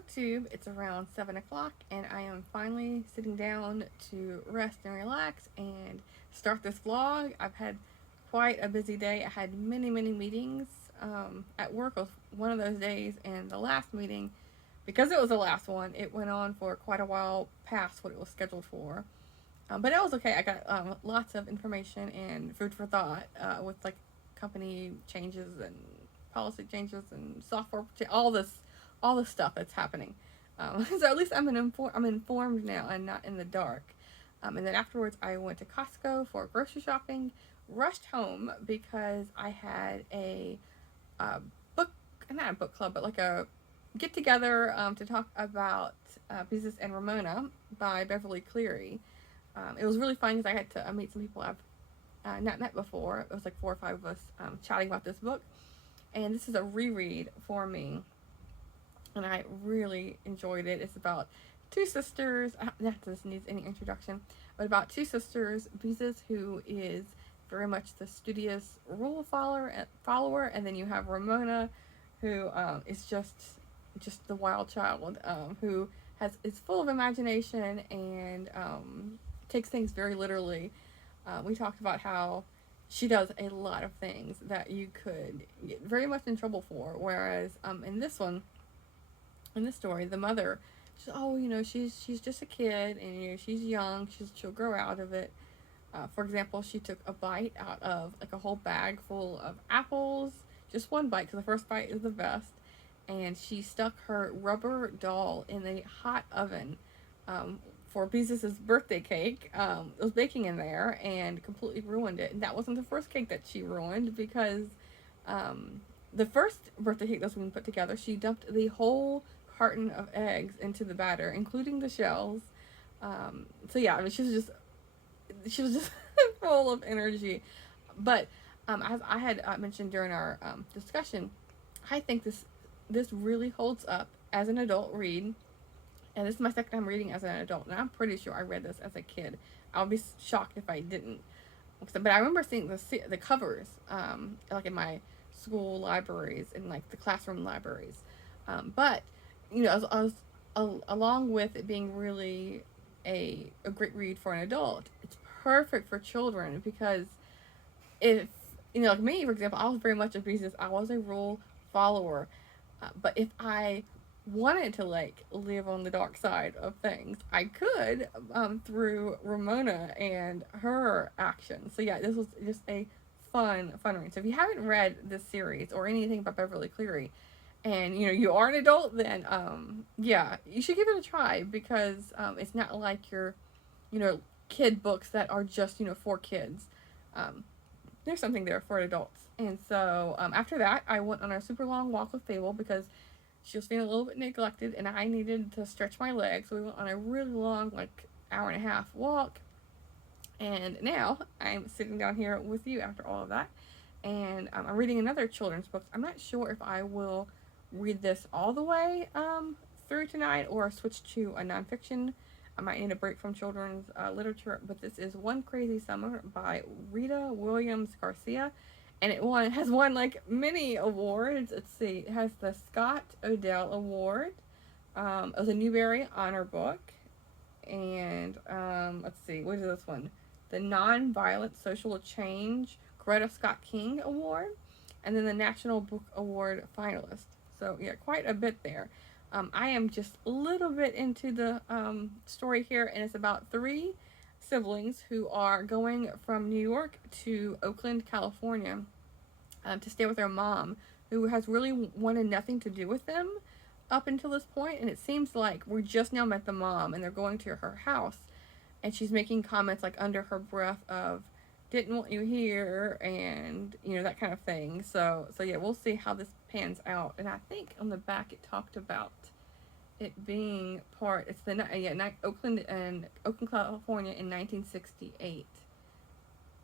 booktube. It's around 7 o'clock, and I am finally sitting down to rest and relax and start this vlog. I've had quite a busy day. I had many meetings at work. Was one of those days, and the last meeting, because it was the last one, it went on for quite a while past what it was scheduled for. But it was okay. I got lots of information and food for thought with like company changes and policy changes and software, all this stuff that's happening. So at least I'm informed now and not in the dark. And then afterwards, I went to Costco for grocery shopping. Rushed home because I had a book, not a book club, but like a get together to talk about Beezus and Ramona by Beverly Cleary. It was really fun because I had to meet some people I've not met before. It was like 4 or 5 of us chatting about this book. And this is a reread for me. And I really enjoyed it. It's about two sisters. Not that this needs any introduction, but about two sisters. Beezus, who is very much the studious rule follower, and then you have Ramona, who is just the wild child, who is full of imagination and takes things very literally. We talked about how she does a lot of things that you could get very much in trouble for, whereas in this story, the mother, she's just a kid, and she's young, she'll grow out of it. For example, she took a bite out of like a whole bag full of apples, just one bite because the first bite is the best, and she stuck her rubber doll in a hot oven for Beezus' birthday cake. It was baking in there and completely ruined it. And that wasn't the first cake that she ruined, because the first birthday cake that was put together, she dumped the whole carton of eggs into the batter, including the shells. So yeah, I mean, she was just full of energy. But as I had mentioned during our discussion, I think this really holds up as an adult read. And this is my second time reading as an adult, and I'm pretty sure I read this as a kid. I would be shocked if I didn't. But I remember seeing the covers, like in my school libraries and like the classroom libraries. But along with it being really a great read for an adult, it's perfect for children, because if like me, for example, I was very much a Beezus. I was a rule follower, but if I wanted to like live on the dark side of things, I could through Ramona and her actions. So yeah, this was just a fun read. So if you haven't read this series or anything about Beverly Cleary, and you are an adult, then yeah, you should give it a try, because it's not like your kid books that are just for kids. There's something there for adults. And so after that, I went on a super long walk with Fable, because she was feeling a little bit neglected and I needed to stretch my legs. So we went on a really long, like hour and a half walk. And now I'm sitting down here with you after all of that. And I'm reading another children's book. I'm not sure if I will read this all the way through tonight or switch to a nonfiction. I might need a break from children's literature. But this is One Crazy Summer by Rita Williams Garcia. And it has won like many awards. Let's see, it has the Scott Odell Award. It was a Newbery Honor Book. And let's see, what is this one? The Nonviolent Social Change Greta Scott King Award. And then the National Book Award finalist. So yeah, quite a bit there. I am just a little bit into the story here, and it's about 3 siblings who are going from New York to Oakland, California, to stay with their mom, who has really wanted nothing to do with them up until this point. And it seems like we just now met the mom, and they're going to her house, and she's making comments like under her breath of "didn't want you here," and that kind of thing. So yeah, we'll see how this pans out. And I think on the back it talked about it being it's Oakland, California in 1968,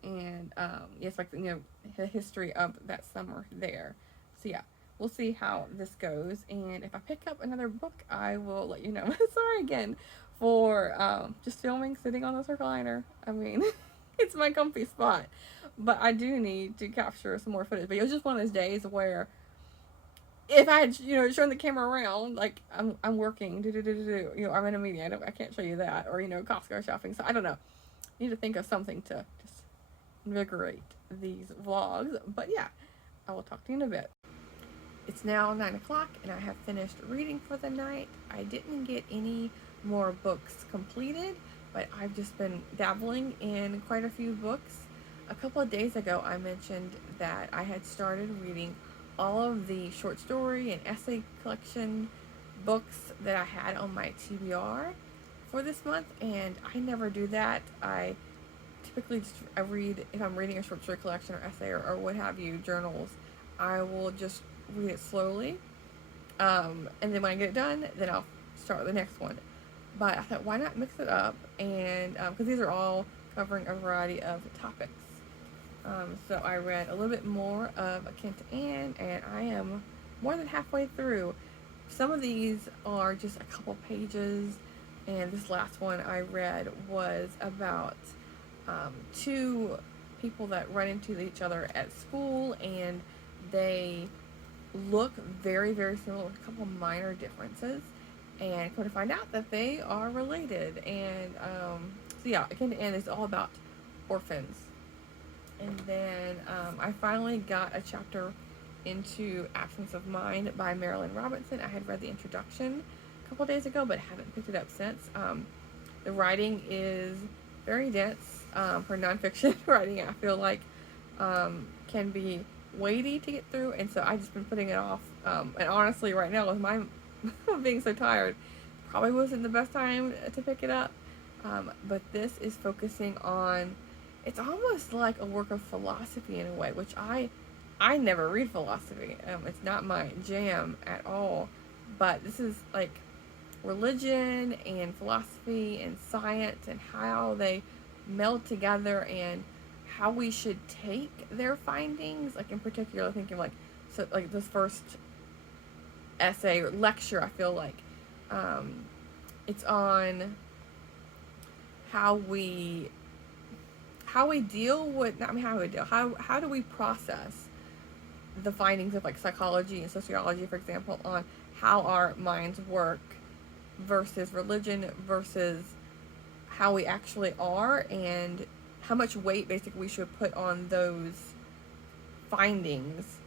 and it's like the history of that summer there. So yeah, we'll see how this goes, and if I pick up another book, I will let you know. Sorry again for just filming sitting on this recliner. I mean, it's my comfy spot, but I do need to capture some more footage. But it was just one of those days where if I had, shown the camera around, like I'm working, I'm in a meeting, I can't show you that, or Costco shopping. So I don't know. Need to think of something to just invigorate these vlogs. But yeah, I will talk to you in a bit. It's now 9 o'clock and I have finished reading for the night. I didn't get any more books completed, but I've just been dabbling in quite a few books. A couple of days ago, I mentioned that I had started reading all of the short story and essay collection books that I had on my TBR for this month, and I never do that. I typically I read, if I'm reading a short story collection or essay or what have you, journals, I will just read it slowly, and then when I get it done, then I'll start the next one. But I thought, why not mix it up? And because these are all covering a variety of topics. So I read a little bit more of Akin to Anne, and I am more than halfway through. Some of these are just a couple pages, and this last one I read was about two people that run into each other at school, and they look very, very similar with a couple minor differences, and come to find out that they are related. And so yeah, Akin to Anne is all about orphans. And then I finally got a chapter into Absence of Mind by Marilyn Robinson. I had read the introduction a couple days ago, but haven't picked it up since. The writing is very dense for nonfiction writing. I feel like can be weighty to get through, and so I've just been putting it off. And honestly, right now with my being so tired, probably wasn't the best time to pick it up. But this is focusing on, it's almost like a work of philosophy in a way, which I never read philosophy. It's not my jam at all. But this is like religion and philosophy and science and how they meld together and how we should take their findings. Like in particular, thinking like, so like this first essay or lecture, I feel like it's on how we deal with, not how we deal, how do we process the findings of like psychology and sociology, for example, on how our minds work versus religion versus how we actually are, and how much weight basically we should put on those findings,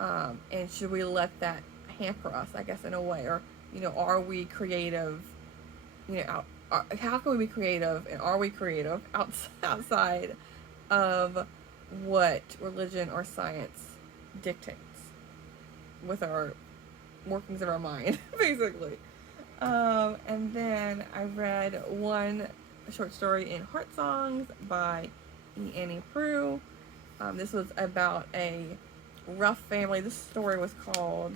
and should we let that hamper us, I guess, in a way, or are we creative, how can we be creative, and are we creative outside of what religion or science dictates with our workings of our mind, basically. And then I read one short story in Heart Songs by Annie Prue. This was about a rough family. This story was called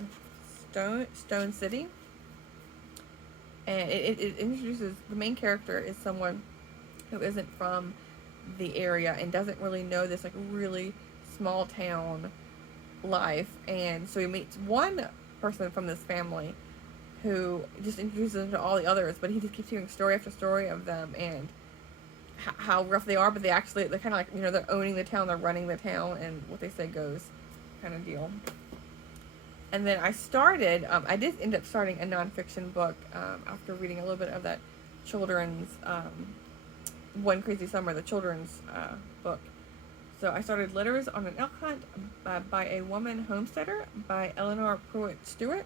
Stone City. And it introduces, the main character is someone who isn't from the area and doesn't really know this like really small town life. And so he meets one person from this family who just introduces him to all the others, but he just keeps hearing story after story of them and how rough they are, but they're kind of like, they're owning the town, they're running the town, and what they say goes kind of deal. And then I did end up starting a nonfiction book after reading a little bit of that children's, One Crazy Summer, the children's book. So I started Letters on an Elk Hunt by a Woman Homesteader by Eleanor Pruitt Stewart.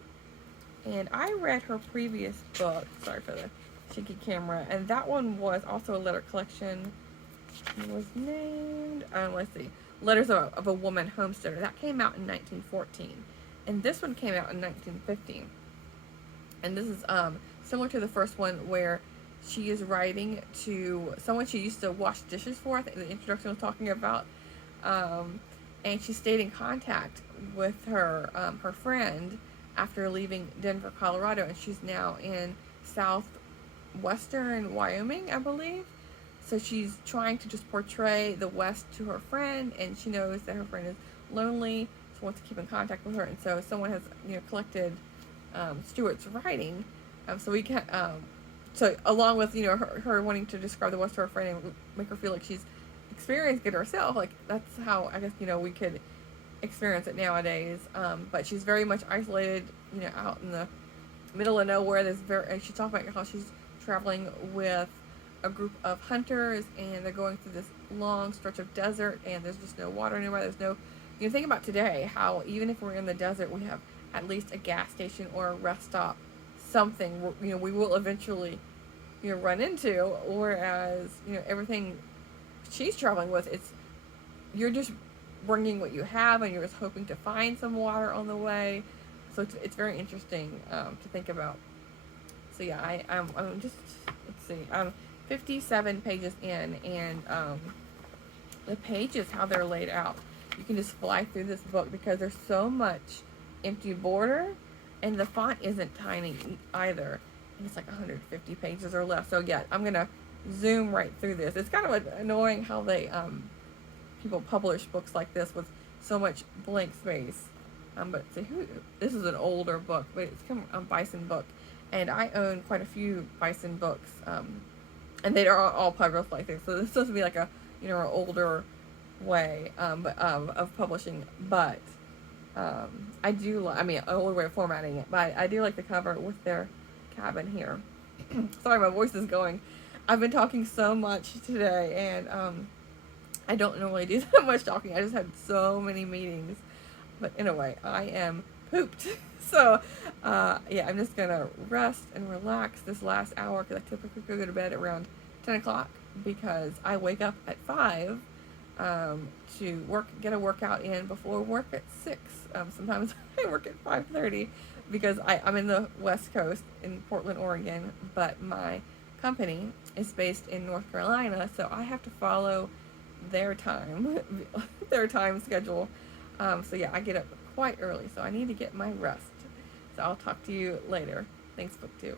And I read her previous book, sorry for the shaky camera, and that one was also a letter collection. It was named, let's see, Letters of a Woman Homesteader. That came out in 1914. And this one came out in 1915. And this is similar to the first one, where she is writing to someone she used to wash dishes for. I think the introduction was talking about. And she stayed in contact with her friend after leaving Denver, Colorado, and she's now in southwestern Wyoming, I believe. So she's trying to just portray the West to her friend, and she knows that her friend is lonely, so wants to keep in contact with her. And so someone has collected Stewart's writing, so we can so along with her wanting to describe the West to her friend and make her feel like she's experienced it herself. Like that's how I guess we could experience it nowadays. But she's very much isolated, you know, out in the middle of nowhere. She talked about how she's traveling with a group of hunters, and they're going through this long stretch of desert, and there's just no water anywhere. There's no, you know, think about today, how even if we're in the desert, we have at least a gas station or a rest stop, something, you know, we will eventually, you know, run into. Whereas, you know, everything she's traveling with, you're just bringing what you have, and you're just hoping to find some water on the way. So it's very interesting to think about. So yeah, I'm just, let's see, I'm 57 pages in, and the pages, how they're laid out, you can just fly through this book because there's so much empty border, and the font isn't tiny either, and it's like 150 pages or less. So yeah, I'm gonna zoom right through this. It's kind of annoying how they people publish books like this with so much blank space. But see, this is an older book, but it's come a Bison book, and I own quite a few Bison books, and they are all published like this. So this is supposed to be like a, you know, an older way of publishing, but I do I mean, an older way of formatting it, but I do like the cover with their cabin here. Sorry, my voice is going. I've been talking so much today, and I don't normally do that much talking. I just had so many meetings. But anyway, I am pooped. So, yeah, I'm just going to rest and relax this last hour, because I typically go to bed around 10 o'clock because I wake up at 5 to get a workout in before work at 6. Sometimes I work at 5:30 because I'm in the West Coast in Portland, Oregon, but my company is based in North Carolina, so I have to follow their time, their time schedule. So yeah, I get up quite early, so I need to get my rest. So I'll talk to you later. Thanks, Book 2.